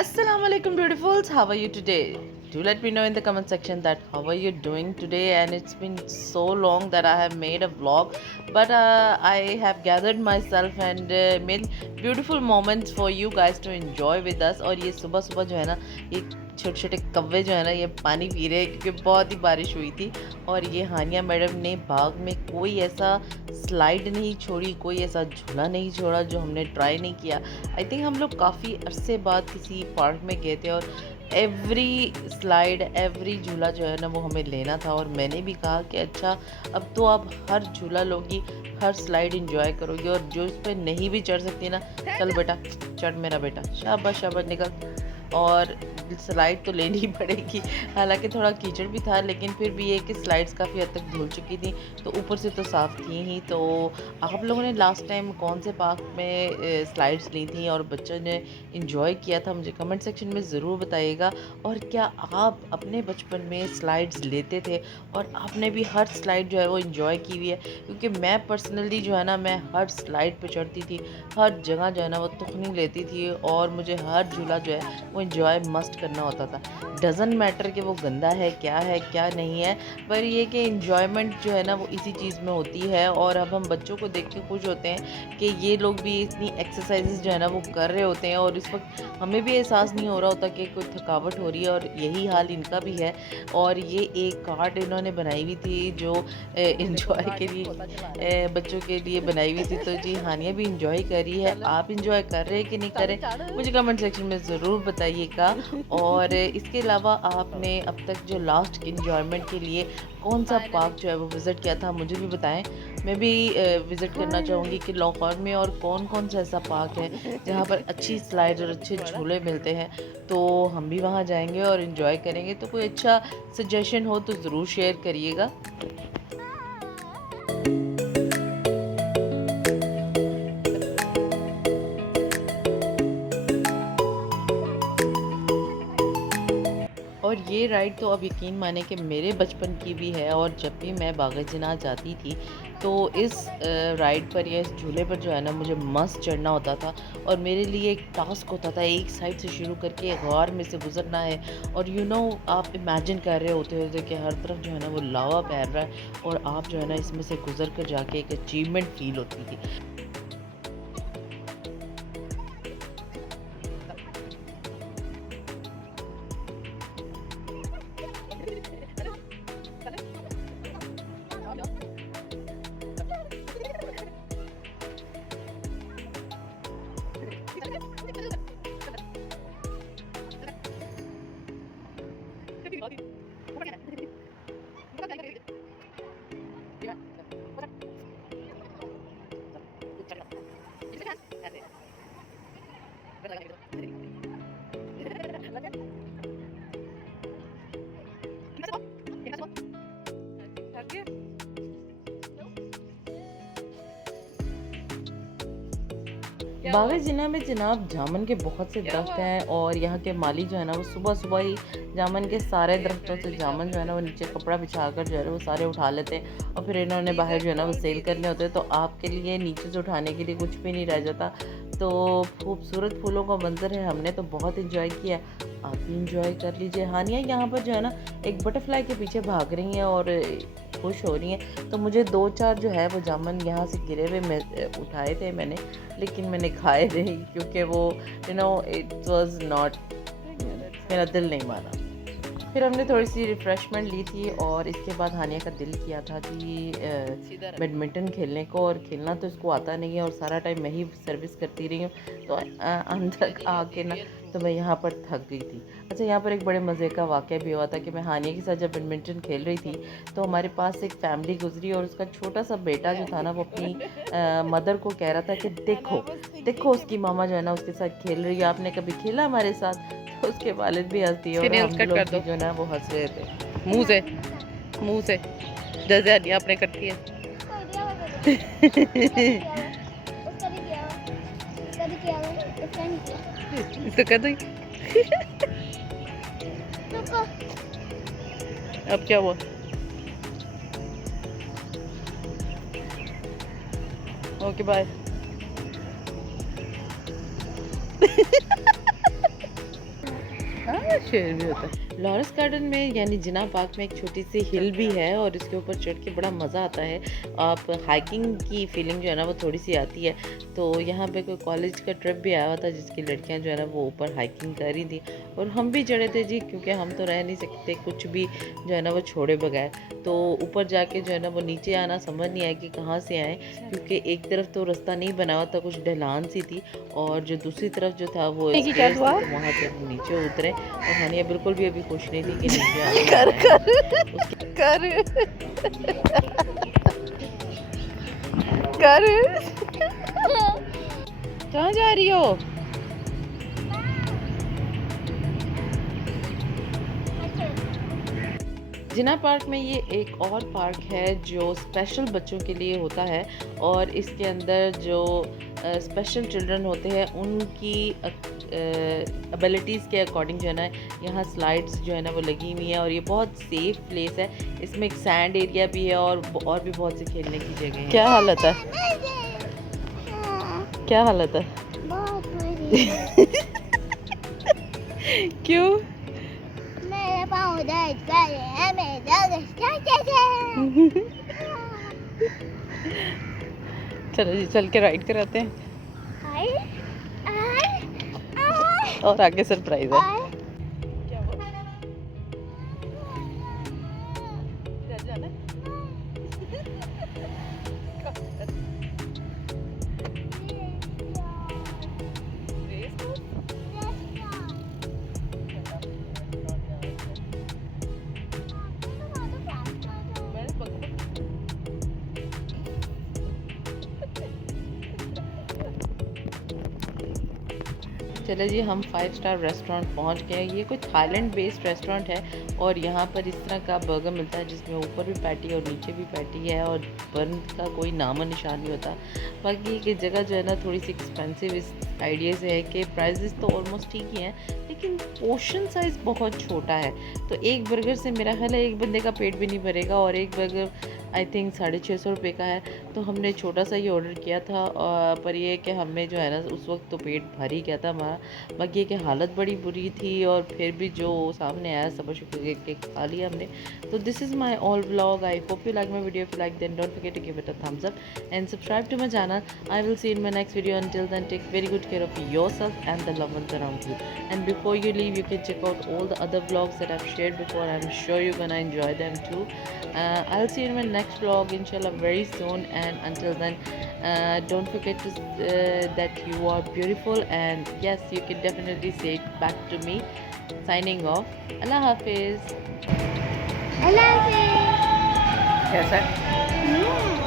Assalamu alaikum beautifuls, how are you today? Do let me know in the comment section that how are you doing today. And it's been so long that I have made a vlog, but I have gathered myself and made beautiful moments for you guys to enjoy with us. और ये सुबह सुबह जो है ना, ये छोटे छोटे कव्वे जो है ना, ये पानी पी रहे हैं क्योंकि बहुत ही बारिश हुई थी। और ये हानिया मैडम ने बाग में कोई ऐसा स्लाइड नहीं छोड़ी, कोई ऐसा झूला नहीं छोड़ा जो हमने ट्राई नहीं किया। आई थिंक हम लोग काफ़ी अरसे बाद किसी पार्क में गए थे और एवरी स्लाइड एवरी झूला जो है ना वो हमें लेना था। और मैंने भी कहा कि अच्छा, अब तो आप हर झूला लोगी, हर स्लाइड इंजॉय करोगी, और जो इस पर नहीं भी चढ़ सकती ना, चल बेटा चढ़ मेरा बेटा, शाबाश शाबाश निकल। और स्लाइड तो लेनी ही पड़ेगी। हालांकि थोड़ा कीचड़ भी था, लेकिन फिर भी ये कि स्लाइड्स काफ़ी हद तक धुल चुकी थी, तो ऊपर से तो साफ़ थी ही। तो आप लोगों ने लास्ट टाइम कौन से पार्क में स्लाइड्स ली थी और बच्चों ने इंजॉय किया था, मुझे कमेंट सेक्शन में ज़रूर बताइएगा। और क्या आप अपने बचपन में स्लाइड्स लेते थे और आपने भी हर स्लाइड जो है वो इंजॉय की हुई है? क्योंकि मैं पर्सनली जो है ना, मैं हर स्लाइड पर चढ़ती थी, हर जगह जो है ना वो तुखनी लेती थी, और मुझे हर झूला जो है वो इंजॉय मस्ट करना होता था। डज़न्ट मैटर कि वो गंदा है क्या नहीं है, पर ये कि इंजॉयमेंट जो है ना वो इसी चीज़ में होती है। और अब हम बच्चों को देख के खुश होते हैं कि ये लोग भी इतनी एक्सरसाइजेज जो है ना वो कर रहे होते हैं, और इस वक्त हमें भी एहसास नहीं हो रहा होता कि कोई थकावट हो रही है, और यही हाल इनका भी है। और ये एक कार्ड इन्होंने बनाई हुई थी जो इंजॉय के लिए बच्चों के लिए बनाई हुई थी। तो जी हानिया भी इंजॉय कर रही है, आप इंजॉय कर रहे हैं कि नहीं कर रहे, मुझे कमेंट सेक्शन में ज़रूर बताइएगा। और इसके अलावा आपने अब तक जो लास्ट इंजॉयमेंट के लिए कौन सा पार्क जो है वो विज़िट किया था, मुझे भी बताएं। मैं भी विज़िट करना चाहूँगी कि लाहौर में और कौन कौन सा ऐसा पार्क है जहाँ पर अच्छी स्लाइड और अच्छे झूले मिलते हैं। तो हम भी वहाँ जाएंगे और इन्जॉय करेंगे। तो कोई अच्छा सजेशन हो तो ज़रूर शेयर करिएगा। और ये राइड तो अब यकीन माने कि मेरे बचपन की भी है, और जब भी मैं बाग़-ए-जन्नाह जाती थी तो इस राइड पर या इस झूले पर जो है ना मुझे मस्त चढ़ना होता था। और मेरे लिए एक टास्क होता था, एक साइड से शुरू करके एक गार में से गुज़रना है। और आप इमेजिन कर रहे होते थे कि हर तरफ जो है ना वो लावा फैल रहा है, और आप जो है ना इसमें से गुज़र कर जाके एक अचीवमेंट फ़ील होती थी। बाग़-ए-जन्नाह में जनाब जामुन के बहुत से दरख्त हैं, और यहाँ के माली जो है ना वो सुबह सुबह ही जामुन के सारे दरख्तों से जामुन जो है ना वो नीचे कपड़ा बिछाकर जो है ना वो सारे उठा लेते हैं, और फिर इन्होंने बाहर जो है ना वो सेल करने होते हैं। तो आपके लिए नीचे से उठाने के लिए कुछ भी नहीं रह जाता। तो खूबसूरत फूलों का मंजर है, हमने तो बहुत इंजॉय किया, आप भी इंजॉय कर लीजिए। हानिया यहाँ पर जो है ना एक बटरफ्लाई के पीछे भाग रही हैं और खुश हो रही हैं। तो मुझे 2-4 जो है वो जामुन यहाँ से गिरे हुए मैं उठाए थे मैंने, लेकिन मैंने खाए नहीं क्योंकि वो इट वाज नॉट, मेरा दिल नहीं माना। फिर हमने थोड़ी सी रिफ़्रेशमेंट ली थी, और इसके बाद हानिया का दिल किया था कि बैडमिंटन खेलने को, और खेलना तो इसको आता नहीं है, और सारा टाइम मैं ही सर्विस करती रही हूँ। तो अंदर आके ना तो मैं यहाँ पर थक गई थी। अच्छा, यहाँ पर एक बड़े मज़े का वाक़या भी हुआ था कि मैं हानिया के साथ जब बैडमिंटन खेल रही थी तो हमारे पास एक फैमिली गुजरी, और उसका छोटा सा बेटा जो था ना वो अपनी मदर को कह रहा था कि देखो देखो उसकी मामा जो है ना उसके साथ खेल रही है, आपने कभी खेला हमारे साथ? तो उसके वालिद भी हंस दिए, और हम लोग भी जो ना वो हंस रहे थे। मुंह से जैसे आपने करती है। इसको कर दो। अब क्या हुआ? Okay bye. हाँ शेर भी होता है। लॉरेंस गार्डन में यानी जिना पार्क में एक छोटी सी हिल भी है और इसके ऊपर चढ़ के बड़ा मज़ा आता है। आप हाइकिंग की फीलिंग जो है ना वो थोड़ी सी आती है। तो यहाँ पे कोई कॉलेज का ट्रिप भी आया हुआ था जिसकी लड़कियाँ जो है ना वो ऊपर हाइकिंग कर रही थी और हम भी चढ़े थे जी, क्योंकि हम तो रह नहीं सकते कुछ भी जो है ना वो छोड़े बगैर। तो ऊपर जाके जो है ना वो नीचे आना समझ नहीं आया कि कहाँ से आए, क्योंकि एक तरफ तो रास्ता नहीं बना हुआ था, कुछ ढलान सी थी, और जो दूसरी तरफ जो था वो स्टेयर्स थी, तो वहाँ से हम नीचे उतरे। और हानिया बिल्कुल भी अभी खुश नहीं थी कि नीचे आके कर आना है। कर कर कहाँ जा रही हो? जिना पार्क में ये एक और पार्क है जो स्पेशल बच्चों के लिए होता है, और इसके अंदर जो स्पेशल चिल्ड्रन होते हैं उनकी एबिलिटीज़ के अकॉर्डिंग जो है ना यहाँ स्लाइड्स जो है ना वो लगी हुई हैं, और ये बहुत सेफ प्लेस है। इसमें एक सैंड एरिया भी है और भी बहुत सी खेलने की जगह है। क्या हालत है? क्या हालत है? बहुत बुरी। क्यों? मेरे पाँव दर्द कर रहे हैं, मेरे दर्द चाहते थे। चलो जी चल के राइड कराते हैं, आई आई आई और आगे सरप्राइज है। आई। चले जी, हम 5 स्टार रेस्टोरेंट पहुंच गए। ये कोई थाईलैंड बेस्ड रेस्टोरेंट है और यहाँ पर इस तरह का बर्गर मिलता है जिसमें ऊपर भी पैटी और नीचे भी पैटी है, और बर्न का कोई नामो निशान नहीं होता। बाकी की जगह जो है ना थोड़ी सी एक्सपेंसिव इस आइडिया से है कि प्राइजेस तो ऑलमोस्ट ठीक ही हैं, लेकिन पोर्शन साइज़ बहुत छोटा है। तो एक बर्गर से मेरा ख्याल है एक बंदे का पेट भी नहीं भरेगा, और एक बर्गर आई थिंक 650 रुपये का है। तो हमने छोटा सा ही ऑर्डर किया था, पर ये कि हमें जो है ना उस वक्त तो पेट भर ही गया था हमारा। बाकी ये कि हालत बड़ी बुरी थी, और फिर भी जो सामने आया सब शुक्र के खा लिया हमने। तो this is my all vlog. I hope you like my video. If you like then don't forget to give it a thumbs up and subscribe to my channel. I will see you in my next video. Until then, take very good care of yourself and the loved ones around you. And before you leave, you can check out all the other vlogs that I've shared before. I'm sure you're gonna enjoy them too. I'll see you in my next vlog inshallah very soon, and until then, don't forget to that you are beautiful, and yes, you can definitely say it back to me. Signing off. Allah Hafiz. I love it. कैसा है? Yeah.